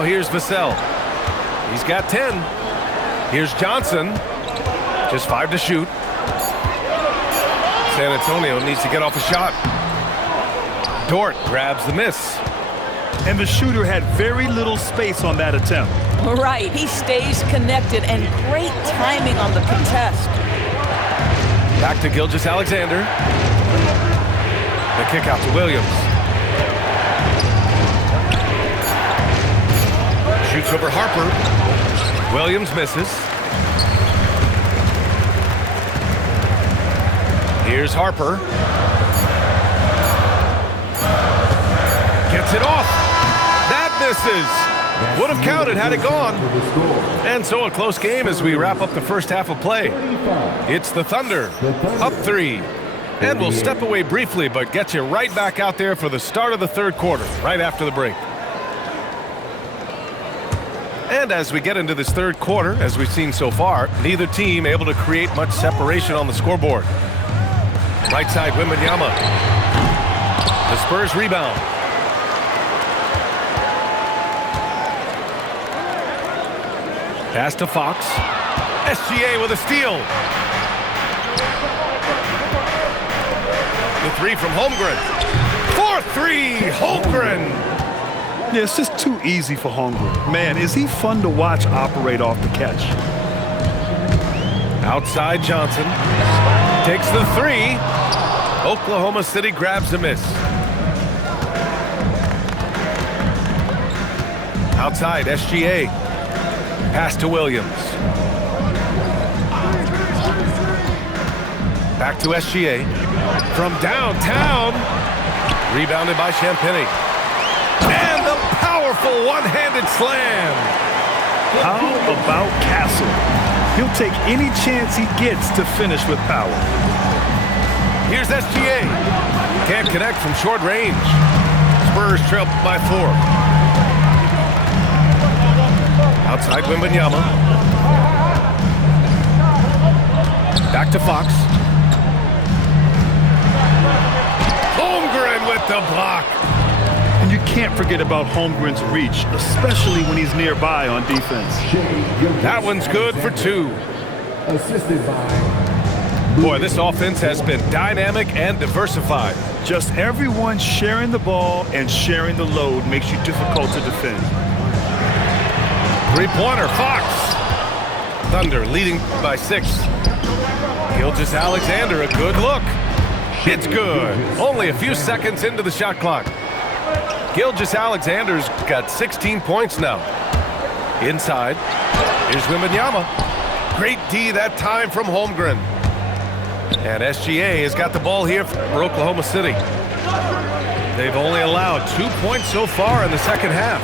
Now here's Vassell. He's got 10. Here's Johnson. Just 5 to shoot. San Antonio needs to get off a shot. Dort grabs the miss. And the shooter had very little space on that attempt. Right, he stays connected and great timing on the contest. Back to Gilgeous-Alexander. The kick out to Williams. Shoots over Harper. Williams misses. Here's Harper. Gets it off. That misses. Would have counted had it gone. And so a close game as we wrap up the first half of play. It's the Thunder, up 3. And we'll step away briefly, but get you right back out there for the start of the third quarter, right after the break. And as we get into this third quarter, as we've seen so far, neither team able to create much separation on the scoreboard. Right side, Wembanyama. The Spurs rebound. Pass to Fox. SGA with a steal. The 3 from Holmgren. 4-3, Holmgren. Yeah, it's just too easy for Holmgren. Man, is he fun to watch operate off the catch. Outside Johnson. Takes the 3. Oklahoma City grabs a miss. Outside, SGA. Pass to Williams. Back to SGA. From downtown. Rebounded by Champagnie. And the powerful one-handed slam. How about Castle? He'll take any chance he gets to finish with power. Here's SGA. Can't connect from short range. Spurs trail by 4. Outside Wembanyama. Back to Fox. Holmgren with the block. And you can't forget about Holmgren's reach, especially when he's nearby on defense. That one's good for 2. Assisted by... Boy, this offense has been dynamic and diversified. Just everyone sharing the ball and sharing the load makes you difficult to defend. 3-pointer, Fox. Thunder leading by 6. Gilgeous-Alexander, a good look. It's good. Only a few seconds into the shot clock. Gilgeous-Alexander's got 16 points now. Inside, here's Wembanyama. Great D that time from Holmgren. And SGA has got the ball here for Oklahoma City. They've only allowed 2 points so far in the second half.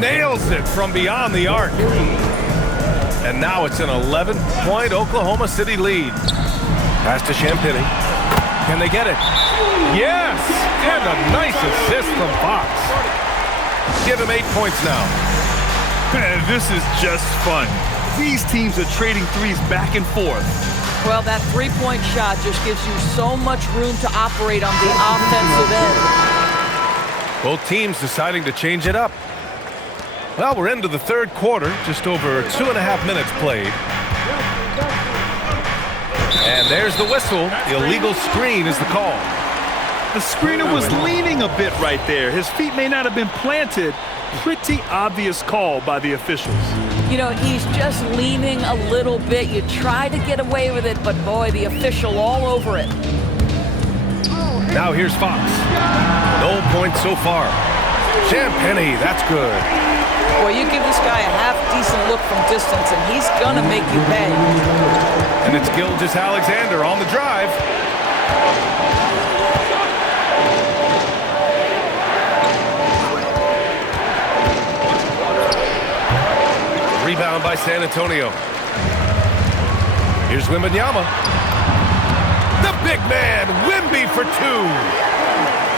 Nails it from beyond the arc. And now it's an 11-point Oklahoma City lead. Pass to Champagnie. Can they get it? Yes! And a nice assist from Fox. Give him 8 points now. Man, this is just fun. These teams are trading threes back and forth. Well, that three-point shot just gives you so much room to operate on the offensive end. Both teams deciding to change it up. Well, we're into the third quarter, just over 2.5 minutes played. And there's the whistle. Illegal screen is the call. The screener was leaning a bit right there. His feet may not have been planted. Pretty obvious call by the officials. You know, he's just leaning a little bit. You try to get away with it, but boy, the official all over it. Now here's Fox. No points so far. Champagnie, that's good. Boy, you give this guy a half-decent look from distance, and he's gonna make you pay. And it's Gilgeous-Alexander on the drive. Rebound by San Antonio. Here's Wembanyama. The big man, Wemby for 2.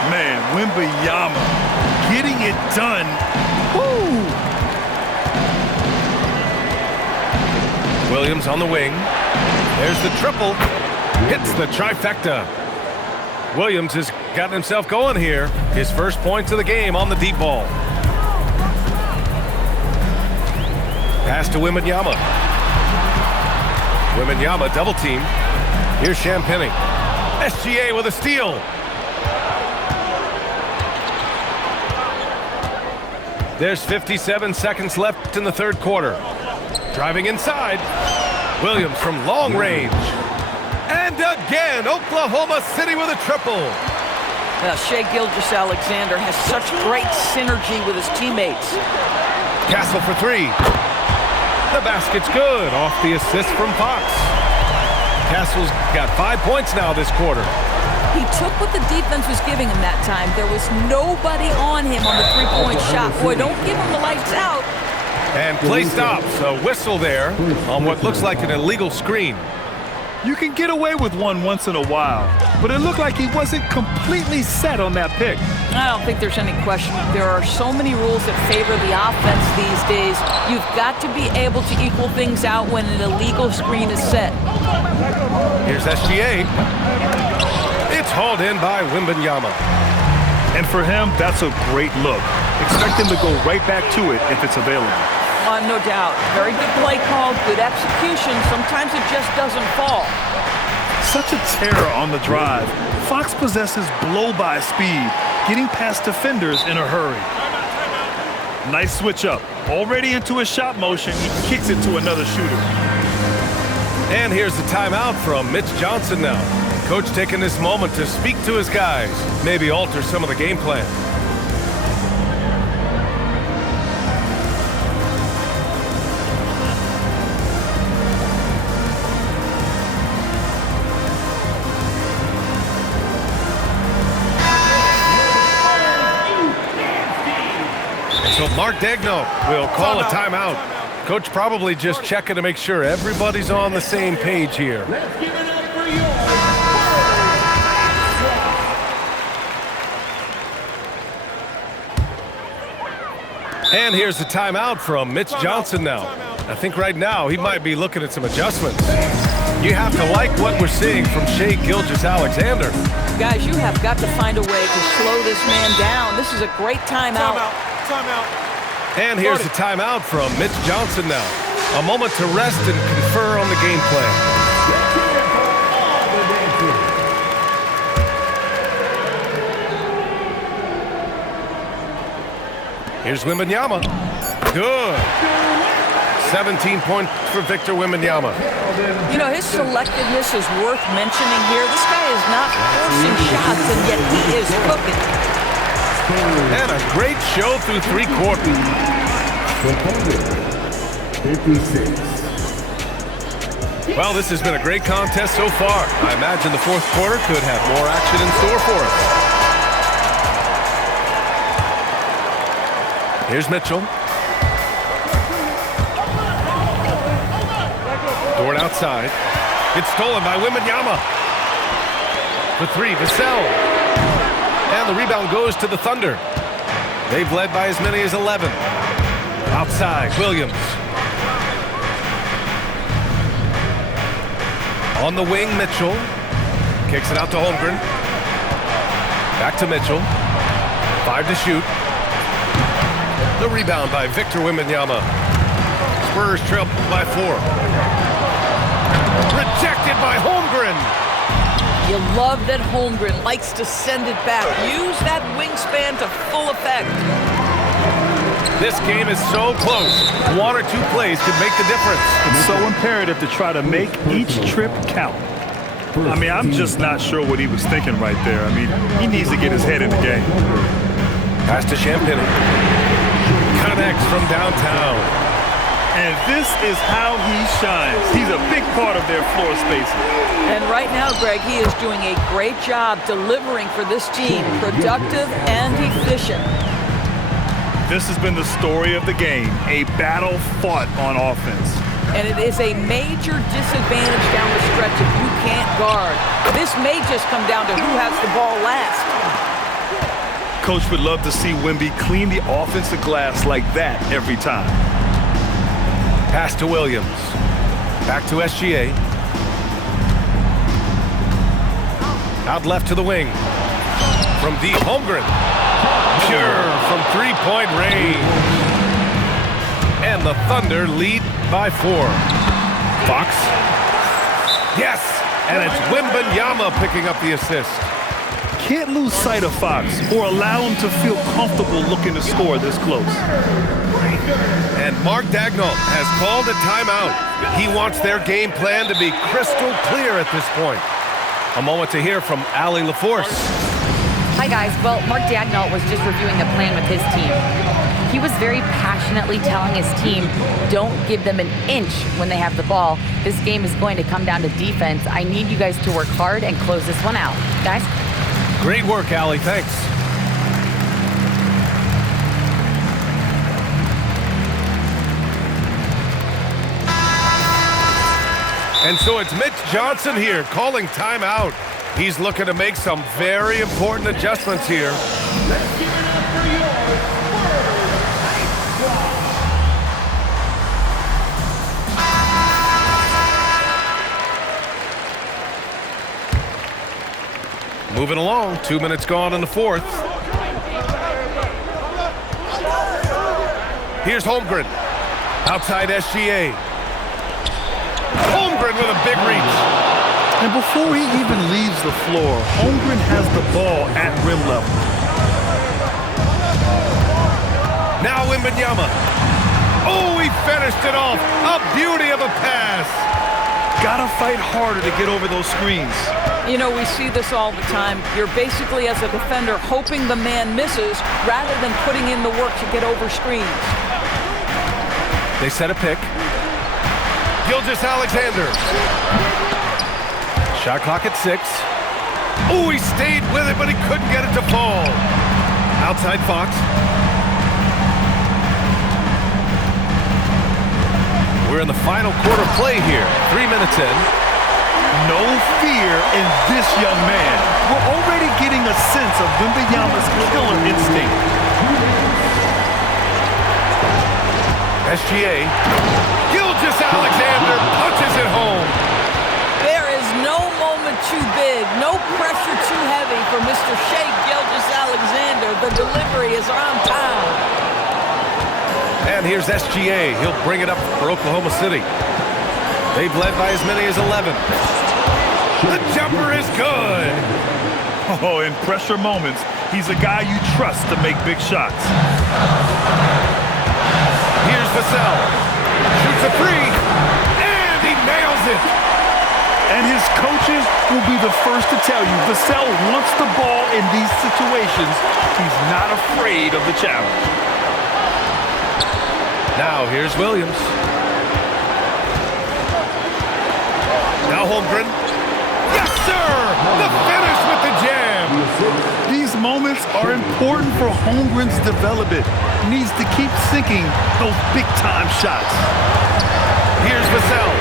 Man, Wembanyama getting it done. Woo! Williams on the wing. There's the triple. Hits the trifecta. Williams has gotten himself going here. His first points of the game on the deep ball. Pass to Wembanyama. Wembanyama double team. Here's Champagnie. SGA with a steal. There's 57 seconds left in the third quarter. Driving inside. Williams from long range. And again, Oklahoma City with a triple. Shai Gilgeous-Alexander has such great synergy with his teammates. Castle for three. The basket's good off the assist from Fox. Castle's got 5 points now this quarter. He took what the defense was giving him that time. There was nobody on him on the three-point shot. Boy, don't give him the lights out. And play stops. A whistle there on what looks like an illegal screen. You can get away with one once in a while, but it looked like he wasn't completely set on that pick. I don't think there's any question. There are so many rules that favor the offense these days. You've got to be able to equal things out when an illegal screen is set. Here's SGA. It's hauled in by Wembanyama. And for him, that's a great look. Expect him to go right back to it if it's available. No doubt. Very good play call, good execution. Sometimes it just doesn't fall. Such a terror on the drive. Fox possesses blow-by speed, getting past defenders in a hurry. Nice switch up. Already into a shot motion, he kicks it to another shooter. And here's the timeout from Mitch Johnson now. Coach taking this moment to speak to his guys, maybe alter some of the game plan. So Mark Daigneault will call a timeout. Coach probably just checking to make sure everybody's on the same page here. Let's give it up for you. And here's the timeout from Mitch Johnson now. I think right now he might be looking at some adjustments. You have to like what we're seeing from Shai Gilgeous-Alexander. Guys, you have got to find a way to slow this man down. This is a great timeout. And here's the timeout from Mitch Johnson now. A moment to rest and confer on the game plan. Here's Wembanyama. Good. 17 points for Victor Wembanyama. You know, his selectiveness is worth mentioning here. This guy is not forcing shots, and yet he is cooking. And a great show through three quarters. 56. Well, this has been a great contest so far. I imagine the fourth quarter could have more action in store for us. Here's Mitchell. Dort outside. It's stolen by Wembanyama. For three, Vassell. And the rebound goes to the Thunder. They've led by as many as 11. Outside, Williams. On the wing, Mitchell. Kicks it out to Holmgren. Back to Mitchell. 5 to shoot. The rebound by Victor Wembanyama. Spurs trail by 4. Rejected by Holmgren. You love that Holmgren likes to send it back. Use that wingspan to full effect. This game is so close. 1 or 2 plays could make the difference. It's so imperative to try to make each trip count. I mean, I'm just not sure what he was thinking right there. I mean, he needs to get his head in the game. Pass to Champagnie. Connects from downtown. And this is how he shines. He's a big part of their floor spacing. And right now, Greg, he is doing a great job delivering for this team. Productive and efficient. This has been the story of the game. A battle fought on offense. And it is a major disadvantage down the stretch if you can't guard. This may just come down to who has the ball last. Coach would love to see Wemby clean the offensive glass like that every time. Pass to Williams. Back to SGA. Out left to the wing. From deep, Holmgren. Pure from three-point range. And the Thunder lead by 4. Fox. Yes! And it's Wembanyama picking up the assist. Can't lose sight of Fox or allow him to feel comfortable looking to score this close. And Mark Dagnall has called a timeout. He wants their game plan to be crystal clear at this point. A moment to hear from Allie LaForce. Hi, guys. Well, Mark Dagnall was just reviewing the plan with his team. He was very passionately telling his team, don't give them an inch when they have the ball. This game is going to come down to defense. I need you guys to work hard and close this one out. Guys? Great work, Allie. Thanks. And so it's Mitch Johnson here calling timeout. He's looking to make some very important adjustments here. Let's give it up for your Moving along, 2 minutes gone in the 4th. Here's Holmgren. Outside SGA. Holmgren with a big reach. And before he even leaves the floor, Holmgren has the ball at rim level. Now Wembanyama. Oh, he finished it off. A beauty of a pass. Gotta fight harder to get over those screens. You know, we see this all the time. You're basically, as a defender, hoping the man misses rather than putting in the work to get over screens. They set a pick. Gilgeous-Alexander. Shot clock at 6. Oh, he stayed with it, but he couldn't get it to fall. Outside Fox. We're in the final quarter play here. 3 minutes in. No fear in this young man. We're already getting a sense of Wembanyama's killer instinct. SGA. Gilgeous-Alexander punches it home. There is no moment too big, no pressure too heavy for Mr. Shai Gilgeous-Alexander. The delivery is on time. And here's SGA. He'll bring it up for Oklahoma City. They've led by as many as 11. The jumper is good. Oh, in pressure moments, he's a guy you trust to make big shots. Here's Vassell. Shoots a three. And he nails it. And his coaches will be the first to tell you, Vassell wants the ball in these situations. He's not afraid of the challenge. Now here's Williams. Now Holmgren. Yes, sir! The finish with the jam. These moments are important for Holmgren's development. He needs to keep sinking those big-time shots. Here's Vassell.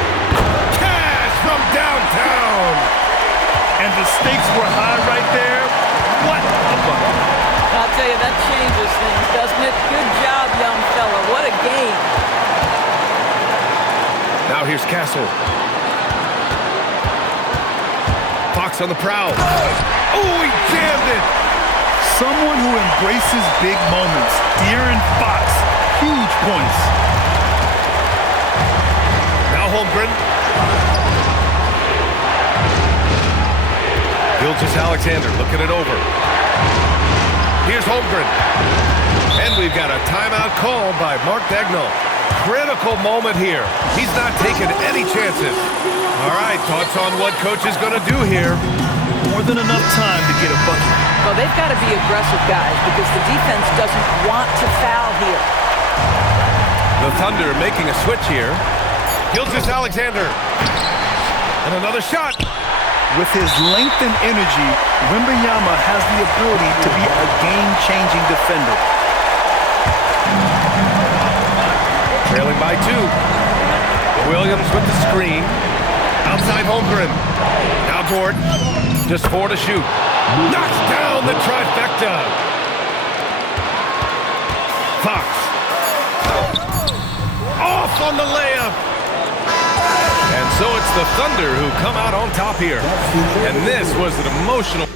Cash from downtown. And the stakes were high right there. What a bucket. I'll tell you, that changes things, doesn't it? Good job, young fella. What a game. Now here's Castle. Fox on the prowl. Oh, he jammed it. Someone who embraces big moments. De'Aaron Fox, huge points. Now Holmgren. Gilgeous-Alexander looking it over. Here's Holmgren. And we've got a timeout call by Mark Dagnall. Critical moment here. He's not taking any chances. All right, thoughts on what coach is going to do here? More than enough time to get a bucket. Well, they've got to be aggressive, guys, because the defense doesn't want to foul here. The Thunder making a switch here. Gilgeous-Alexander. And another shot. With his length and energy, Wembanyama has the ability to be a game-changing defender. Trailing by 2. Williams with the screen. Outside Holmgren. Now Dort. Just 4 to shoot. Knocks down the trifecta. Fox. Off on the layup. And so it's the Thunder who come out on top here. And this was an emotional